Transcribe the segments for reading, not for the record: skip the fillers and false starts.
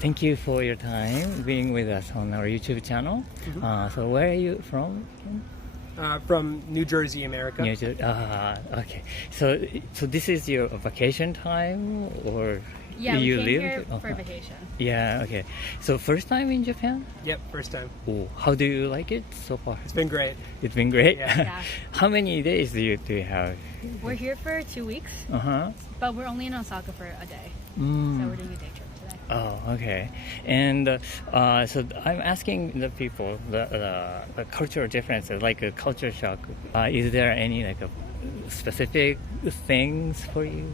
thank you for your time being with us on our YouTube channel. So where are you from? From New Jersey, America. New Jersey. Okay. So this is your vacation time, or Yeah, we you came live? here for Okay. vacation. Yeah. Okay. So first time in Japan? Yep, first time. Oh, how do you like it so far? It's been great. It's been great. Yeah. Yeah. How many days do you have? We're here for 2 weeks, Uh-huh. but we're only in Osaka for a day. So we're doing a day trip today. Oh, okay. And so I'm asking the people the cultural differences, like a culture shock. Is there any like a specific things for you?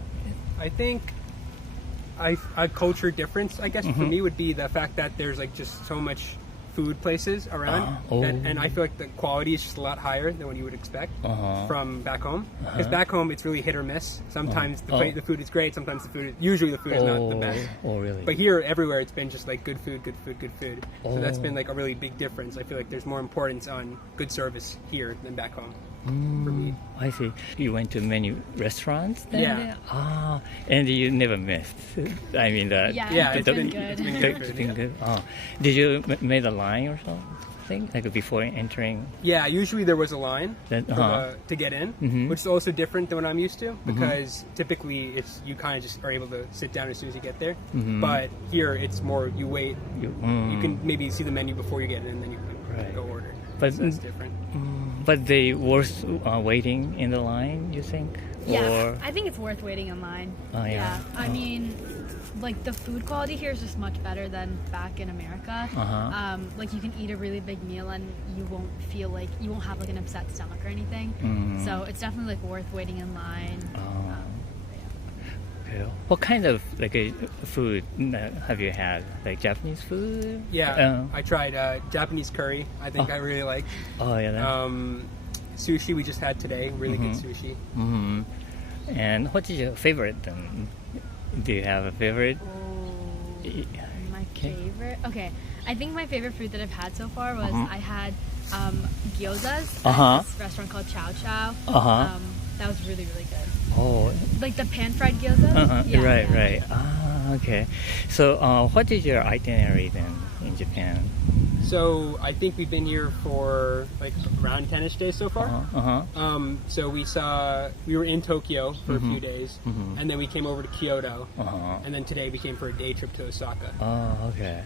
I think a culture difference, I guess, for me would be the fact that there's like just so much food places around, and I feel like the quality is just a lot higher than what you would expect from back home. Because back home, it's really hit or miss. Sometimes the food is great. Sometimes usually the food is not the best. Oh, really? But here, everywhere, it's been just like good food. So that's been like a really big difference. I feel like there's more importance on good service here than back home for me. I see. You went to many restaurants then? Yeah. Ah, and you never missed. I mean, Yeah, it's been good. It's Yeah. been good. Oh. Did you made a line or something like before entering? Yeah, usually there was a line Then, to get in, which is also different than what I'm used to because typically it's you kind of just are able to sit down as soon as you get there. But here it's more you wait. You can maybe see the menu before you get in, and then you can go order. But So it's different. but they worth waiting in the line. You think? Yeah, Or I think it's worth waiting in line. Oh, yeah. I mean, like the food quality here is just much better than back in America. Like you can eat a really big meal and you won't feel like you won't have like an upset stomach or anything. So it's definitely like worth waiting in line. okay. What kind of like food have you had? Like Japanese food? Yeah, I tried Japanese curry. I think I really like. Oh yeah. Sushi we just had today. Really good sushi. And what is your favorite then? Do you have a favorite? My favorite? Okay, I think my favorite food that I've had so far was I had gyozas at this restaurant called Chow Chow. That was really, really good. Oh, Like the pan-fried gyoza? Yeah, right, yeah. right. Ah, okay. So, what is your itinerary then in Japan? So I think we've been here for like around 10ish days so far. So we were in Tokyo for a few days, and then we came over to Kyoto, and then today we came for a day trip to Osaka. Oh, okay.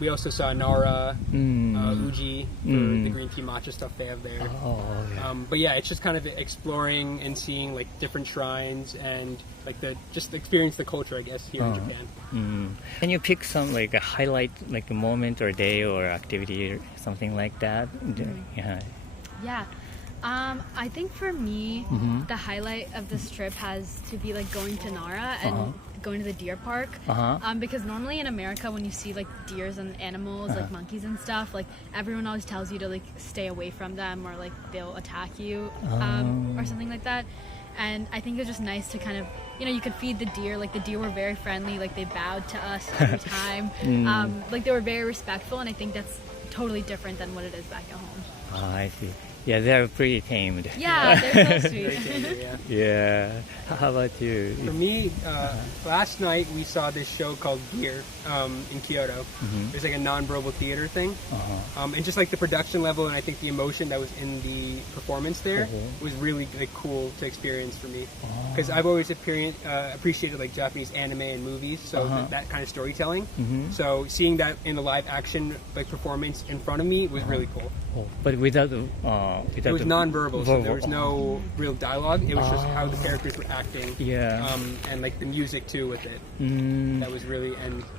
We also saw Nara, Uji, for the green tea matcha stuff they have there. Oh, okay. But yeah, it's just kind of exploring and seeing like different shrines and like just experience the culture, I guess, here in Japan. Can you pick some like a highlight, like a moment or day or activity or something like that? Yeah. Yeah. I think for me, the highlight of this trip has to be like going to Nara and going to the deer park. Because normally in America, when you see like deers and animals, like monkeys and stuff, like everyone always tells you to like stay away from them or like they'll attack you or something like that. And I think it was just nice to kind of, you could feed the deer. Like the deer were very friendly. Like they bowed to us every time. Like they were very respectful. And I think that's totally different than what it is back at home. Oh, I see. Yeah, they're pretty tamed. Yeah, they're so sweet. Yeah. Yeah. How about you? For me, last night we saw this show called Gear in Kyoto. It's like a non-verbal theater thing, and just like the production level and I think the emotion that was in the performance there was really like cool to experience for me. Because I've always appreciated like Japanese anime and movies, so that kind of storytelling. So seeing that in a live action like performance in front of me was really cool. Oh, but without the It was non-verbal, so there was no real dialogue. It was just how the characters were acting. Yeah. And like the music too with it. That was really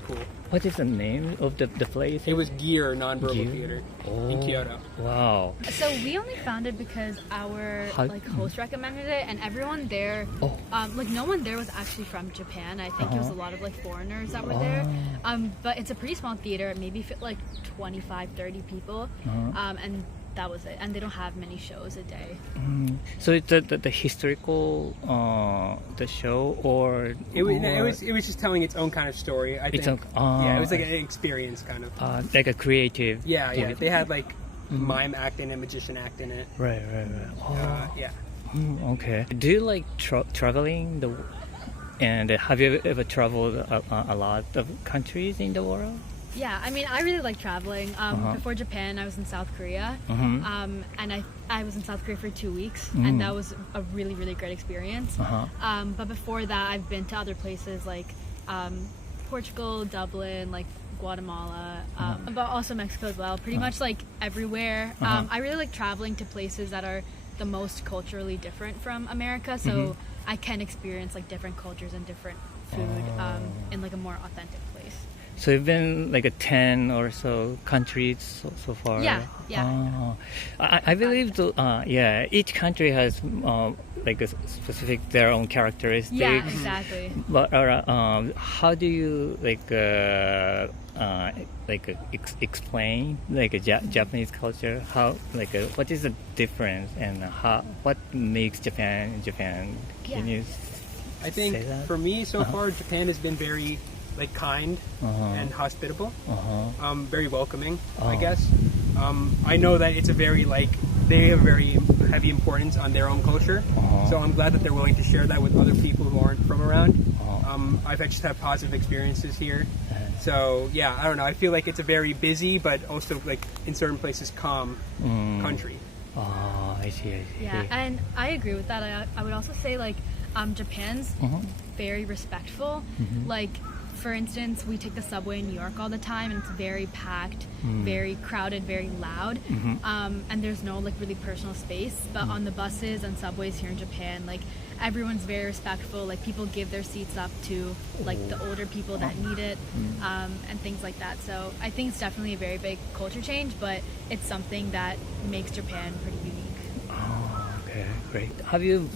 cool. What is the name of the place? It was Gear Non-Verbal Gear? Theater in Kyoto. Wow. So we only found it because our host recommended it, and everyone there, like no one there was actually from Japan. I think it was a lot of like foreigners that were there. But it's a pretty small theater. It maybe fit like 25, 30 people, and that was it. And they don't have many shows a day. So it's the historical the show, or It was just telling its own kind of story. I think. Yeah, it was like an experience kind of. like a creative. Yeah. They had like mime act in it, magician act in it. Right. Oh. Yeah. Okay. Do you like traveling And have you ever traveled a lot of countries in the world? Yeah, I mean, I really like traveling. Before Japan, I was in South Korea, and I was in South Korea for 2 weeks, and that was a really, really great experience. But before that, I've been to other places like Portugal, Dublin, like Guatemala, but also Mexico as well. Pretty much like everywhere. I really like traveling to places that are the most culturally different from America, so I can experience like different cultures and different food in like a more authentic place. So you've been like 10 or so countries so far? Yeah. I believe, each country has like a specific, their own characteristics. Yeah, exactly. But how do you explain like a Japanese culture? How what is the difference and what makes Japan Japan? Can you I think say that? for me so far, Japan has been very like kind and hospitable, very welcoming, I guess. I know that it's a very they have a very heavy importance on their own culture, so I'm glad that they're willing to share that with other people who aren't from around. I've just had positive experiences here, so yeah, I don't know. I feel like it's a very busy, but also like in certain places calm country. Oh, I see. Yeah, and I agree with that. I would also say Japan's very respectful. Like, for instance, we take the subway in New York all the time, and it's very packed, very crowded, very loud, and there's no really personal space. But on the buses and subways here in Japan, everyone's very respectful. Like, people give their seats up to the older people that need it, and things like that. So I think it's definitely a very big culture change, but it's something that makes Japan pretty unique. Oh, okay, great. Have you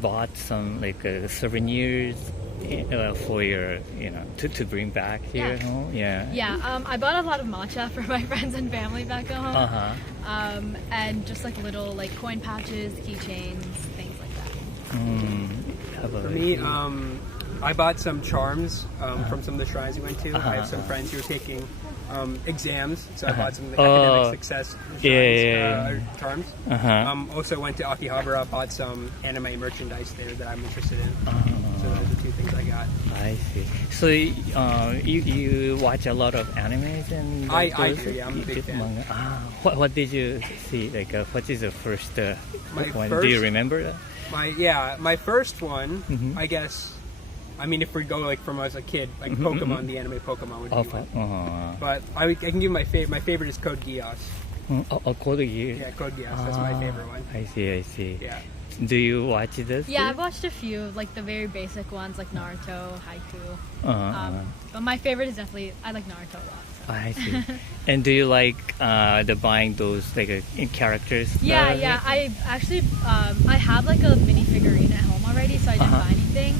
bought some souvenirs for your to bring back here home? I bought a lot of matcha for my friends and family back home, and just little coin pouches, keychains, things like that. For me, I bought some charms from some of the shrines we went to. I have some friends who are taking exams, so I bought some academic success shrines, charms. Also went to Akihabara, bought some anime merchandise there that I'm interested in. So those are 2 things I got. I see. So you watch a lot of animes and I do. Yeah, I'm a big fan. What did you see? What is the first one? Do you remember that? My first one, I guess. I mean, if we go from as a kid, Pokemon, the anime Pokemon would be one. But I can give my favorite is Code Geass. Code Geass. Yeah, Code Geass. That's my favorite one. I see. Yeah. Do you watch this? Yeah, I've watched a few, the very basic ones, like Naruto, Haikyuu. But my favorite is definitely, I like Naruto a lot. So. I see. And do you like the buying those characters? Yeah. I actually I have a mini figurine at home already, so I didn't buy anything.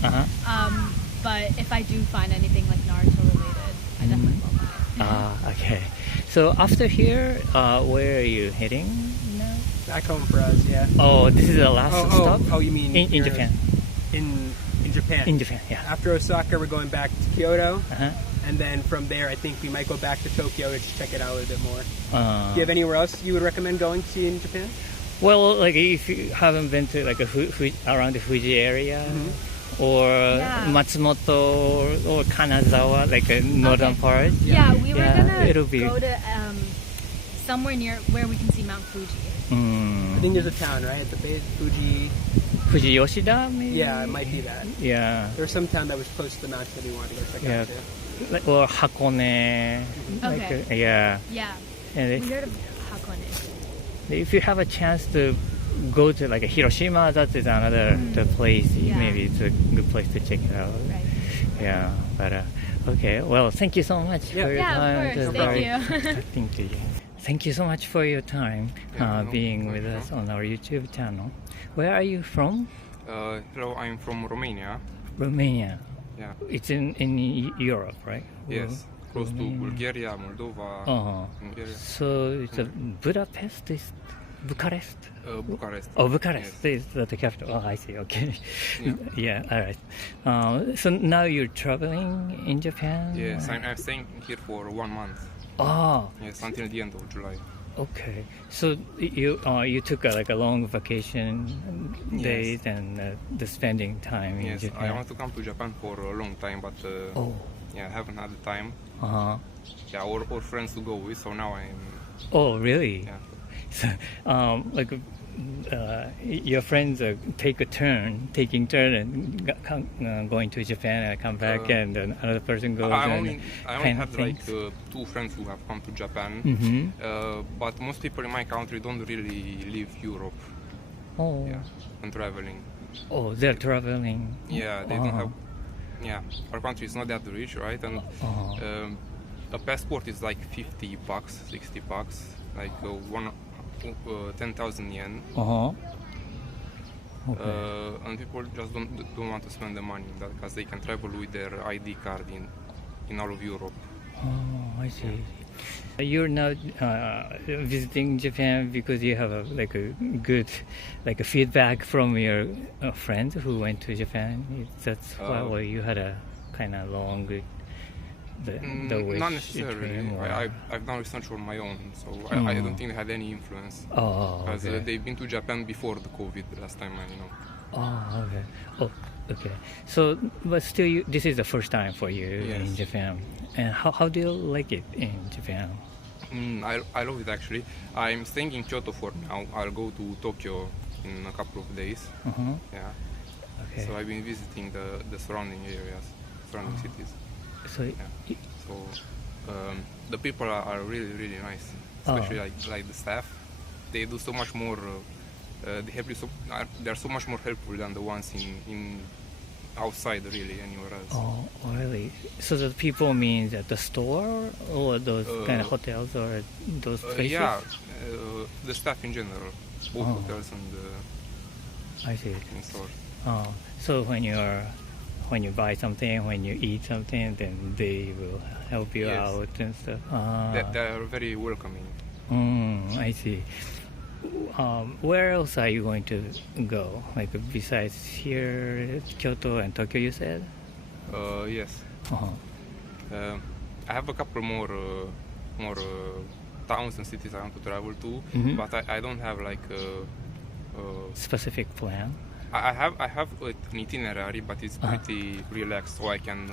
But if I do find anything Naruto related, I definitely will buy it. Okay. So after here, where are you heading now? Back home for us, yeah. Oh, this is the last stop? Oh, you mean in Japan? In Japan. In Japan, yeah. After Osaka, we're going back to Kyoto. And then from there, I think we might go back to Tokyo to check it out a little bit more. Do you have anywhere else you would recommend going to see in Japan? Well, if you haven't been to around the Fuji area, or Matsumoto or Kanazawa, northern part. Yeah, we were gonna go to somewhere near where we can see Mount Fuji. I think there's a town, right? At the base, Fuji Yoshida, maybe? Yeah, it might be that. Yeah. There was some town that was close to the mountain that we wanted to go check out too. Or Hakone. Okay. Yeah. And we heard of Hakone. If you have a chance to go to Hiroshima, that is another the place. Maybe it's a good place to check it out. Right. Yeah. But okay. Well, thank you so much for your time. Of course. Thank you. Talking to you. Thank you so much for your time being with us on our YouTube channel. Where are you from? Hello, I'm from Romania. Romania. Yeah. It's in Europe, right? Yes. Close to Bulgaria, Moldova, Hungary. So it's a Budapest is Bucharest? Bucharest. Oh, Bucharest Yes. is the capital. Oh, I see. Okay. Yeah. All right. So now you're traveling in Japan? Yes, I'm staying here for 1 month. Oh. Yes, until the end of July. Okay, so you took like a long vacation days and the spending time in Yes, Japan. I want to come to Japan for a long time, but Oh, yeah, I haven't had the time. Yeah, or friends to go with, so now I'm. oh, really? Yeah. So, like, your friends taking turn and going to Japan and come back, and then another person goes. I and only kind of had like things? 2 friends who have come to Japan, Mm-hmm. but most people in my country don't really leave Europe. Oh, Yeah, and traveling. oh, they're traveling. Yeah, they don't have. Yeah, our country is not that rich, right? And a passport is like $50, $60, like 10,000 yen. Okay. And people just don't want to spend the money because they can travel with their ID card in all of Europe. Oh, I see. You're not visiting Japan because you have like a good a feedback from your friends who went to Japan. That's why you had a kind of long the wish Not necessarily. dream, or- I've done research on my own, so I don't think they had any influence. Oh, Because okay. they've been to Japan before the COVID last time, I know. Oh, okay. Oh, okay. So, but still, this is the first time for you in Yes. Japan. And how do you like it in Japan? I love it actually. I'm staying in Kyoto for now. I'll go to Tokyo in a couple of days. Uh-huh. Yeah. Okay. So I've been visiting the surrounding areas, surrounding cities. So, Yeah. So the people are really really nice, especially like the staff. They do so much more. They help you they're so much more helpful than the ones in outside really anywhere else. oh, really? So the people means at the store or those kind of hotels or those places? Yeah, the staff in general, both Oh. hotels and I see. stores. Oh, so when you buy something, when you eat something, then they will help you Yes. out and stuff. They are very welcoming. I see. Where else are you going to go? Like besides here, Kyoto and Tokyo, you said? Yes. Uh-huh. I have a couple more towns and cities I want to travel to, Mhm. but I don't have like Specific plan? I have an itinerary, but it's pretty relaxed, so I can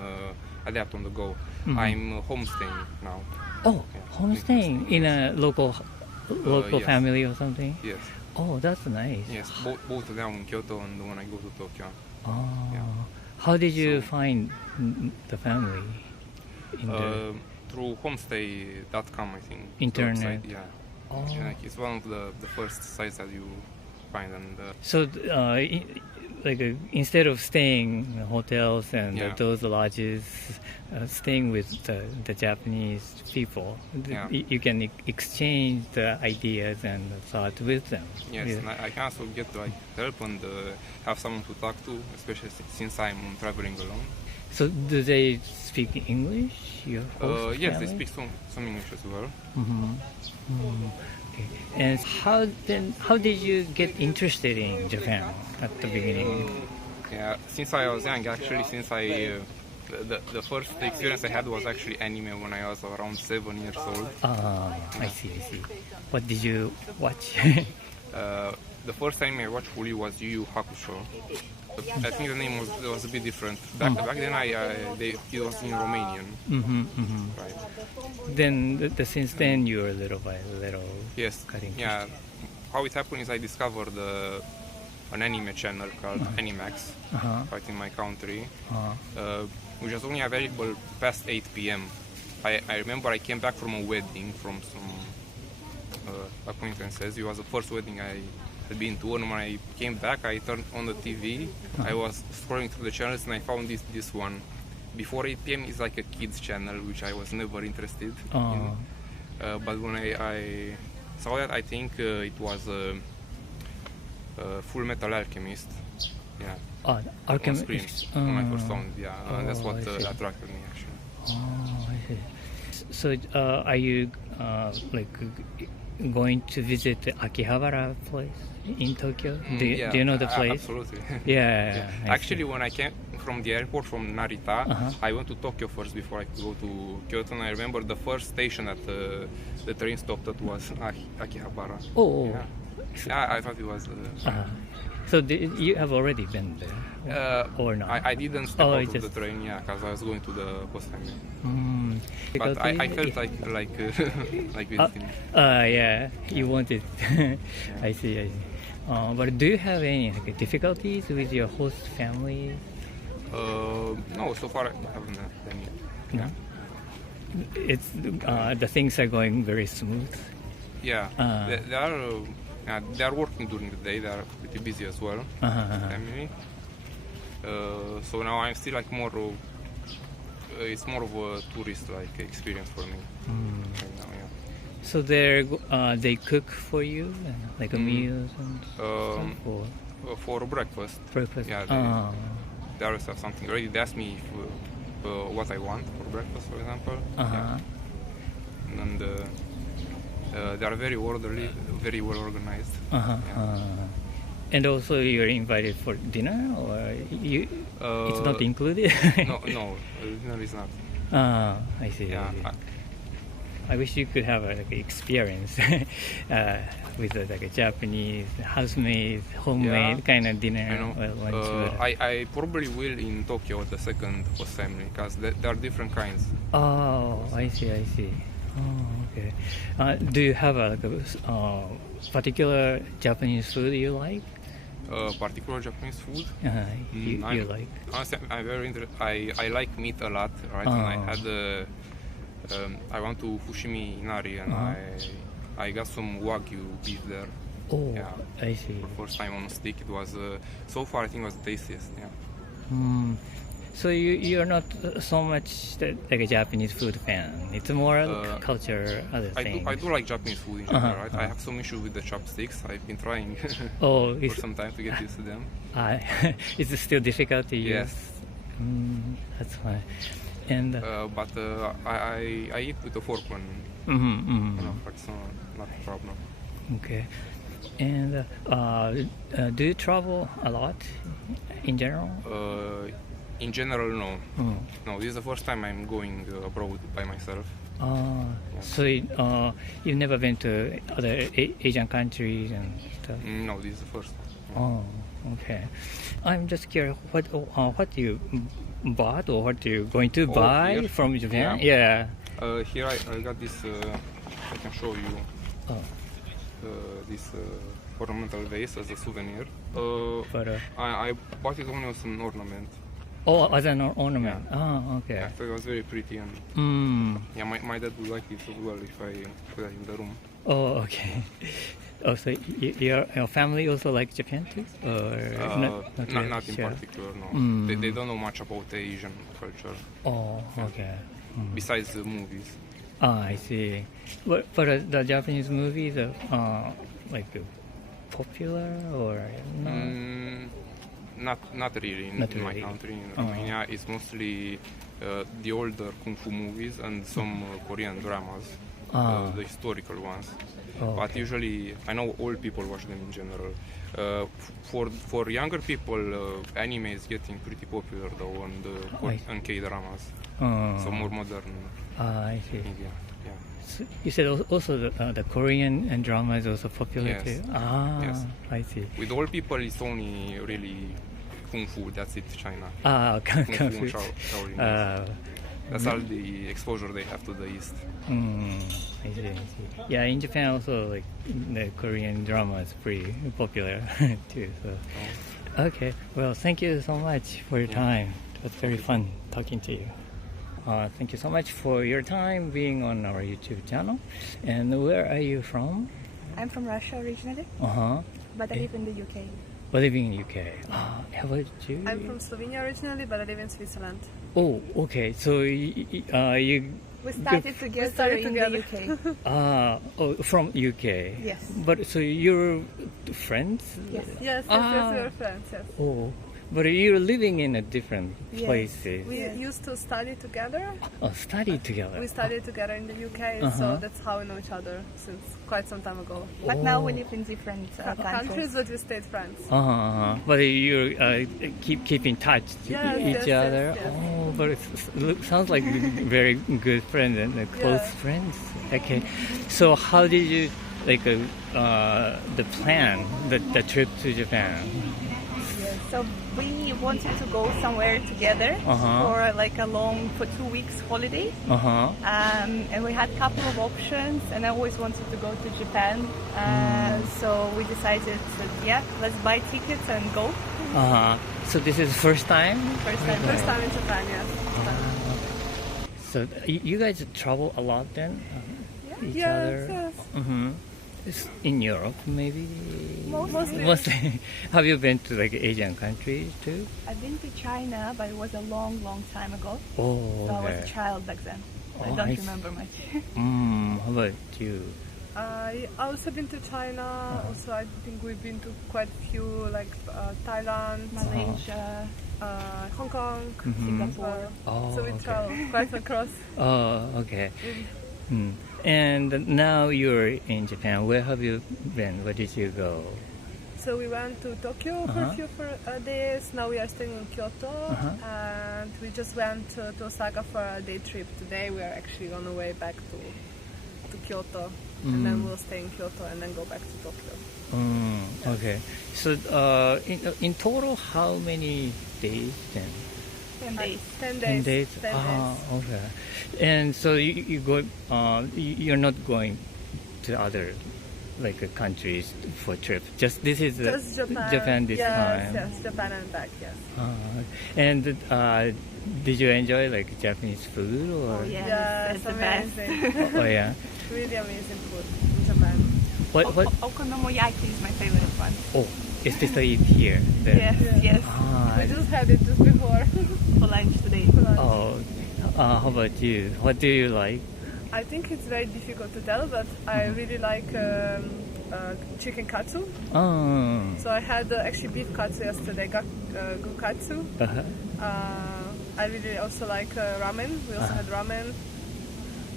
adapt on the go. I'm homestaying now. Oh, Yeah, homestaying in a local yes. family or something? Yes, Oh, that's nice. yes, both of them in Kyoto and when I go to Tokyo. Oh. Yeah. How did you So- find the family? In the, Through homestay.com, I think. the Internet. website, yeah. oh. Yeah, like, it's one of the first sites that you find, and So, instead of staying in hotels and Yeah. those lodges, staying with the Japanese people, Yeah. you can exchange the ideas and thought with them. yes, Yeah. and I can also get like help and have someone to talk to, especially since I'm traveling alone. So, do they speak English? Your host Yes, they family? speak some English as well. Okay. And how did you get interested in Japan at the beginning? Yeah, since I was young, actually, since I the first experience I had was actually anime when I was around 7 years old. I see. What did you watch? The first time I watched fully was Yu Yu Hakusho. I think the name was a bit different. Back then, it was in Romanian, right? Then since then you're little by little Yes. cutting. Yeah. How it happened is I discovered an anime channel called Animax, right in my country, which was only available past 8 p.m. I remember I came back from a wedding from some acquaintances. It was the first wedding I had been to, and when I came back, I turned on the TV. I was scrolling through the channels, and I found this one. Before 8 p.m. is like a kids channel, which I was never interested in. But when I saw that, I think it was Full Metal Alchemist. Yeah, on Alchemist. screen when I first found it. Yeah, that's what I see. attracted me actually. Oh, I see. So are you going to visit the Akihabara place in Tokyo? Do you know the place? Absolutely. Yeah. I Actually, when I came from the airport from Narita, I went to Tokyo first before I could go to Kyoto. And I remember the first station that the train stopped at was Akihabara. Oh. Yeah, I thought it was. So you have already been there, or not? I didn't step out of the train, because I was going to the post family. But I felt like visiting. Yeah, you wanted. I see. But do you have any difficulties with your host family? No, so far I haven't had any. No. It's the things are going very smooth. Yeah, they are working during the day. They are pretty busy as well. Family. So now I'm still like more. It's more of a tourist like experience for me. Right now, yeah. So they cook for you, like meals and stuff, for breakfast. breakfast. Yeah, they always have something ready. They ask me if, what I want for breakfast, for example. Yeah. And they are very orderly, very well organized. And also you're invited for dinner, or it's not included? no, dinner is not. I see. Yeah. I wish you could have an experience with a Japanese house-made, homemade kind of dinner. I know. Or lunch. I probably will in Tokyo at the second host family, because there are different kinds. Oh, I see. Oh, okay. Do you have a particular Japanese food you like? Particular Japanese food? You like? Honestly, I'm very interested. I like meat a lot, right? And I had I went to Fushimi Inari and I got some Wagyu beef there. Oh, yeah. I see. For first time on a stick, it was so far I think it was the tastiest. Yeah. So you're not so much like a Japanese food fan. It's more culture, other things. I do like Japanese food in general, right? I have some issues with the chopsticks. I've been trying for some time to get used to them. Is it still difficult to use? Yes. That's fine. And but I eat with a fork when it's not a problem. Okay. And do you travel a lot in general? In general, no. No, this is the first time I'm going abroad by myself. So you've never been to other Asian countries and stuff? No, this is the first. Oh, okay. I'm just curious, what you bought or what you're going to buy here? from Japan? Yeah. Here I got this. I can show you. This ornamental vase as a souvenir. I bought it only as an ornament. Oh, as an ornament. Yeah. Oh, okay. Yeah, I thought it was very pretty, and yeah, my dad would like it as well if I put it in the room. Oh, okay. Oh, so your family also like Japan too, or not in particular? No, they don't know much about Asian culture. Oh, okay. Besides the movies. I see. But the Japanese movies are like popular or no? Not really in my country. In Romania, it's mostly the older kung fu movies and some Korean dramas, the historical ones. But usually, I know old people watch them in general. For younger people, anime is getting pretty popular though, and K-dramas. So more modern I see. media. Yeah. So you said also the Korean and drama is also popular Yes. too? Yes. I see. With old people, it's only really kung fu. That's it, China. Kung Kung fu and fu. Shaolin. That's all the exposure they have to the East. I see. Yeah, in Japan also, like the Korean drama is pretty popular too. So. Okay, well, thank you so much for your time. It was very fun talking to you. Thank you so much for your time being on our YouTube channel. And where are you from? I'm from Russia originally, but I live in the UK. We're living in UK. How about you? I'm from Slovenia originally, but I live in Switzerland. Oh, okay. So you We started together in the UK. from UK. Yes. But so you're friends? Yes, we were friends. Yes. Oh, But you're living in a different places. We used to study together. Oh, study together. We studied together in the UK, so that's how we know each other since quite some time ago. But now we live in different Countries, but we stayed friends. But you keep in touch to Yes, each yes, other. yes. Oh, but it sounds like very good friends and close Yeah. friends. Okay, so how did you the plan, the trip to Japan? So we wanted to go somewhere together for like for 2 weeks holiday. And we had a couple of options, and I always wanted to go to Japan. So we decided that, let's buy tickets and go. So this is first time? First time in Japan, yes. So you guys travel a lot then? Each Yes, other? yes. It's in Europe, maybe? Mostly. Have you been to Asian countries too? I've been to China, but it was a long, long time ago. Oh, So I was okay. a child back then. I Oh, don't I see. remember much. How about you? I also been to China. Also, I think we've been to quite a few, like Thailand, Malaysia, Hong Kong, Singapore. Oh, so we okay. travel quite across. Oh, okay. And now you're in Japan. Where have you been? Where did you go? So we went to Tokyo for a few days. Now we are staying in Kyoto, and we just went to Osaka for a day trip. Today we are actually on the way back to Kyoto, and then we'll stay in Kyoto and then go back to Tokyo. Okay. So in total, how many days then? 10 days. 10 10 days. days. 10 days. Okay. And so you go. You're not going to other countries for trip. Just this is Just Japan. Japan this yes, time. Yes, Japan and back. Yes. And did you enjoy Japanese food or? Oh, yeah. Yes, That's the best. amazing. Oh yeah. Really amazing food in Japan. What? Okonomiyaki is my favorite one. Oh, especially here. Then. Yes, yes. We just had it just before. For lunch today. Oh, how about you? What do you like? I think it's very difficult to tell, but I really like chicken katsu. Oh. So I had actually beef katsu yesterday, gukatsu. I really also like ramen. We also had ramen.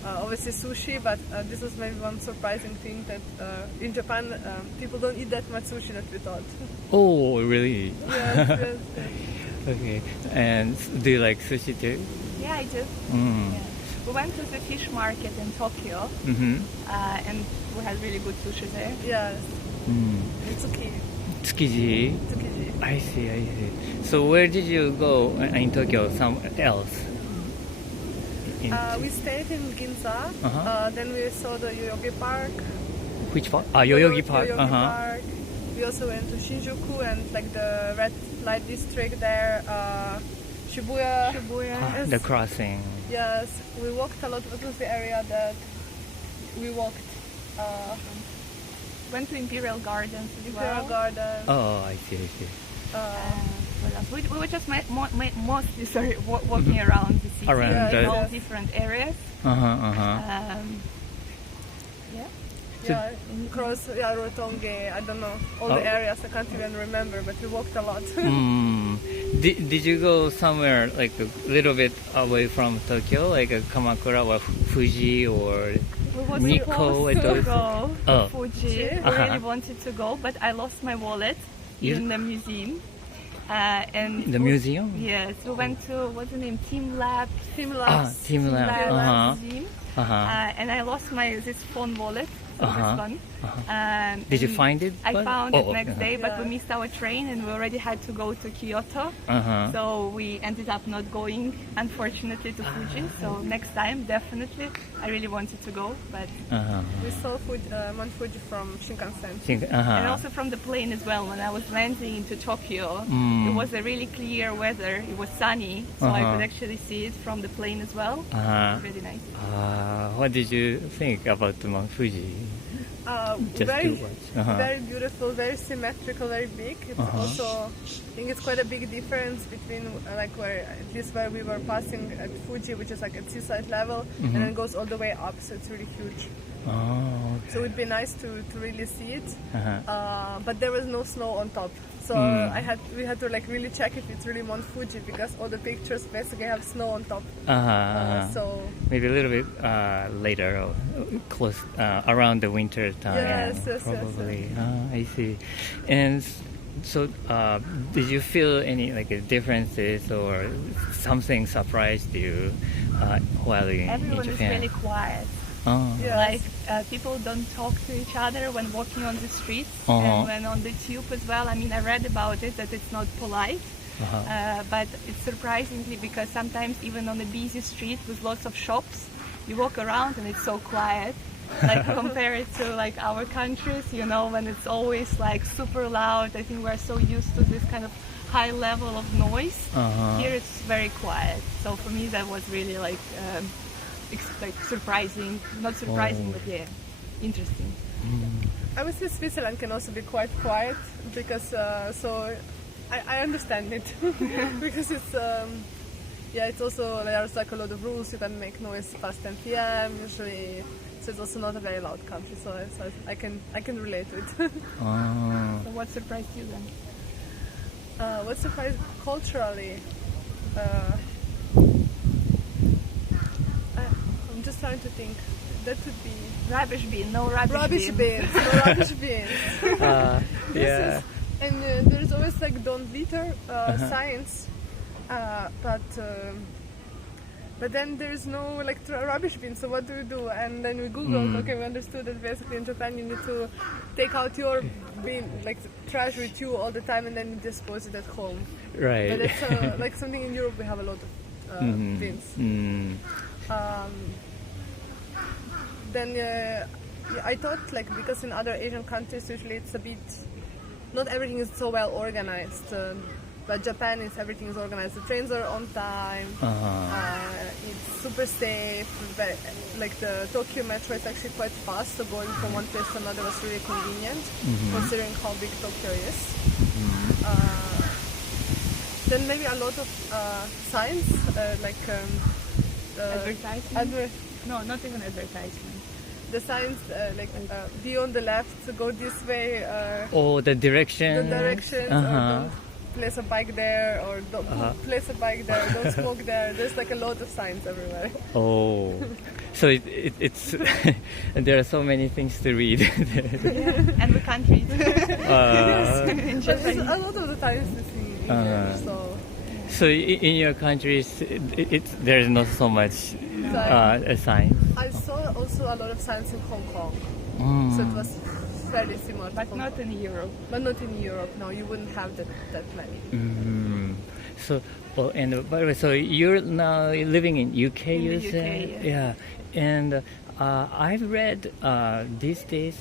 Obviously sushi, but this was maybe one surprising thing that in Japan people don't eat that much sushi that we thought. Oh, really? yes, yes. Okay. And do you like sushi too? Yeah, I do. Mm. Yeah. We went to the fish market in Tokyo, and we had really good sushi there. Yes. Mm. It's okay. Tsukiji. Tsukiji. I see. So where did you go in Tokyo? Somewhere else? We stayed in Ginza. Then we saw the Yoyogi Park. Which part? Yoyogi Park. Yoyogi Park. We also went to Shinjuku and the red light district there. Shibuya. Yes. The crossing. Yes, we walked a lot. What was the area that we walked? Went to Imperial Gardens as Imperial well. Garden. Oh, I see. What else? We were just mostly walking around the city Around in the- all different areas. Yeah. Yeah, across Rotonge. I don't know all the areas. I can't even remember, but we walked a lot. Did you go somewhere a little bit away from Tokyo, like Kamakura or Fuji or We were Nikko? supposed to go Oh. to Fuji. We really wanted to go, but I lost my wallet in the museum. And The museum? Yes, we went to what's the name? Team Lab. Team Labs. Team Lab. Museum. Uh-huh. And I lost this phone wallet. So it was fun. Did you and find it? I found it next day, but we Yeah. missed our train and we already had to go to Kyoto. So we ended up not going, unfortunately, to Fuji. So next time, definitely, I really wanted to go, but We saw Mount Fuji from Shinkansen. and also from the plane as well. When I was landing into Tokyo, it was a really clear weather. It was sunny, so I could actually see it from the plane as well. Really nice. What did you think about Mount Fuji? Just Very, to watch. very beautiful, very symmetrical, very big. It's also, I think it's quite a big difference between where at least where we were passing at Fuji, which is at seaside level, and then it goes all the way up, so it's really huge. Oh, okay. So it would be nice to really see it. Uh-huh. But there was no snow on top. So we had to like really check if it's really Mount Fuji, because all the pictures basically have snow on top. So maybe a little bit later, or close around the winter time. Yes, probably. I see. And so, did you feel any like differences or something surprised you while in Everyone is Japan? really quiet. Oh. Yes. Like people don't talk to each other when walking on the streets, Uh-huh. and when on the tube as well. I mean, I read about it that it's not polite, but it's surprisingly, because sometimes even on a busy street with lots of shops, you walk around and it's so quiet. Like compare it to like our countries, you know, when it's always like super loud. I think we're so used to this kind of high level of noise. Here it's very quiet. So for me that was really like surprising, not surprising, but yeah, interesting. I would say Switzerland can also be quite quiet, because I understand it because it's it's also, there's like a lot of rules. You can make noise past 10 p.m. usually, so it's also not a very loud country. So I can relate to it. So what surprised you then? What surprised culturally? I'm just trying to think. That would be Rubbish bin, no rubbish, rubbish bin. bins. No rubbish bins. Yeah. And there's always like don't litter signs, but then there's no like rubbish bin. So what do we do? And then we Googled. Okay, we understood that basically in Japan you need to take out your bin, like trash with you all the time, and then you dispose it at home. Right. But it's like something in Europe we have a lot of bins. Then I thought like, because in other Asian countries usually it's a bit, not everything is so well organized, but Japan is, everything is organized. The trains are on time, it's super safe, like the Tokyo metro is actually quite fast, so going from one place to another was really convenient, considering how big Tokyo is. Then maybe a lot of signs, like Advertisement? No, not even advertisement. the signs be on the left, go this way, The direction. the direction, or don't place a bike there, or don't place a bike there, don't smoke there. There's like a lot of signs everywhere. Oh, so it's there are so many things to read. And we can't read. In But it's Japan. a lot of the times it's in English, so So in your countries, there's not so much a sign. I saw also a lot of signs in Hong Kong, so it was fairly similar to But Hong not Kong. in Europe. But not in Europe, no, you wouldn't have that many. So, and by the way, so you're now living in UK, In you the UK, say? yeah. And I've read these days,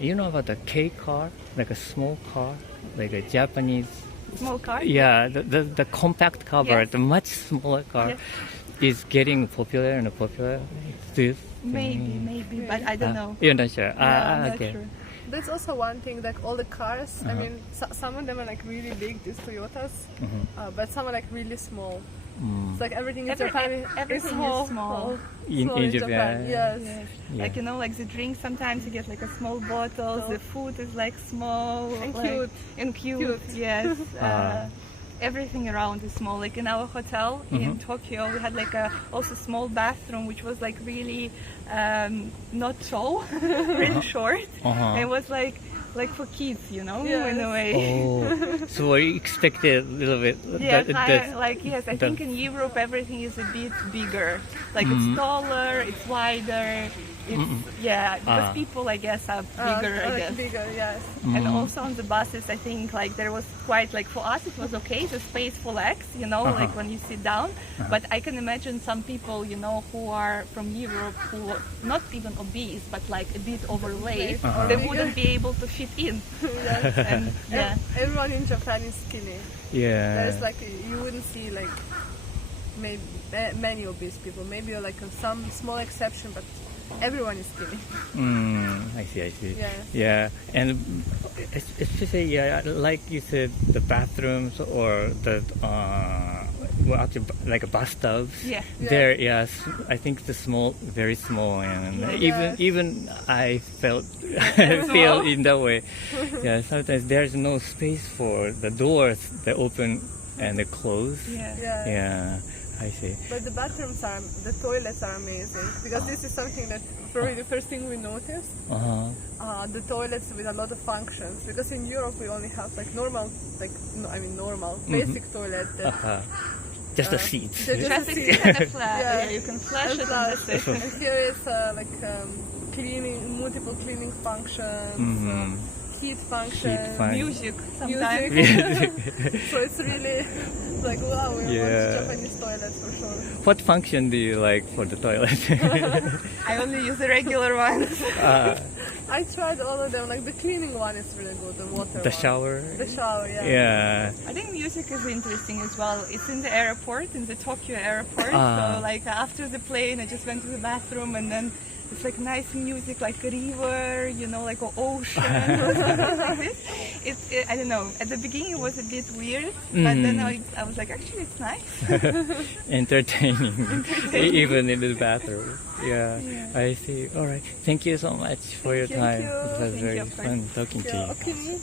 you know about the K car, like a small car, like a Japanese. Small car? Yeah, the compact car, Yes. the much smaller car, Yes. is getting popular and popular. Do you think? Maybe, but I don't know. You're not sure. I'm not Okay. sure. That's also one thing, like all the cars, I mean, some of them are like really big, these Toyotas, but some are like really small. It's like everything in Japan Everything small. is small. In Japan. Yes. Yes. Yeah. Like, you know, like the drinks, sometimes you get like a small bottle, the food is like small. And like, cute. And cute, yes. Everything around is small. Like in our hotel in Tokyo, we had like a also small bathroom, which was like really not tall, really short. It was like for kids, you know, in a way. Oh, so we expected a little bit. Yeah, that- yes, I think in Europe everything is a bit bigger. Like it's taller, it's wider. It's, because people, I guess, are bigger, I guess. Bigger, yes. And also on the buses, I think like there was quite like for us it was okay, the space for legs, you know, like when you sit down. But I can imagine some people, you know, who are from Europe who are not even obese but like a bit overweight, they wouldn't be able to fit in. And, Everyone in Japan is skinny. Yeah. There's like, you wouldn't see like maybe many obese people. Maybe like some small exception, but everyone is skinny. I see. Yeah. Yeah, and especially like you said, the bathrooms or the like bus stubs. Yeah. There, yes, I think the small, very small, and even I feel in that way. Yeah, sometimes there's no space for the doors. They open and they close. Yeah, I see. But the toilets are amazing because this is something that probably the first thing we noticed. The toilets with a lot of functions, because in Europe we only have like normal, basic toilet that just the seats. Just a seat and a flat. Yeah, you can flush it and that's it. And here it's cleaning, multiple cleaning functions, heat functions, music sometimes. So it's really like, wow, we want Japanese toilets for sure. What function do you like for the toilet? I only use the regular ones. I tried all of them. Like the cleaning one is really good. The water. The one. shower. The shower, yeah. Yeah. I think music is interesting as well. It's in the airport, in the Tokyo airport. So like after the plane, I just went to the bathroom, and then it's like nice music, like a river, you know, like an ocean or something like this. I don't know. At the beginning, it was a bit weird, but then I was like, actually, it's nice. Entertaining. Even in the bathroom. Yeah, I see. All right. Thank you so much for your time. It was very fun talking to you. Okay.